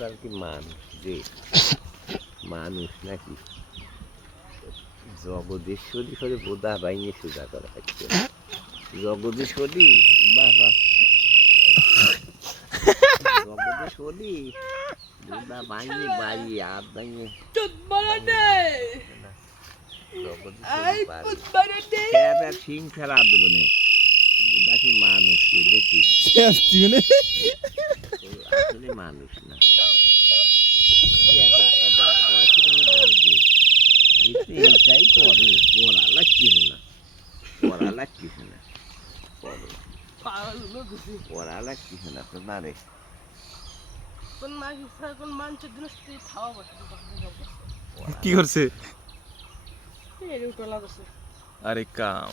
আর কি মানুষ যে মানুষ নাকি জগদীশ্বরী করে বোধা বাইনে সোজা করা হচ্ছে জগদীশ্বরী বাবা জগদীশ্বরী বোধা বাইনে বাড়ি আর বাইনে সিং ফেলা দেবো না বোধা কি মানুষ দেখি আসলে মানুষ না এটাই করো পড়া লাগতেছে না পড়া লাগতেছে না পড়া লাগতেছে না তো না রে কি করছে আরে কাম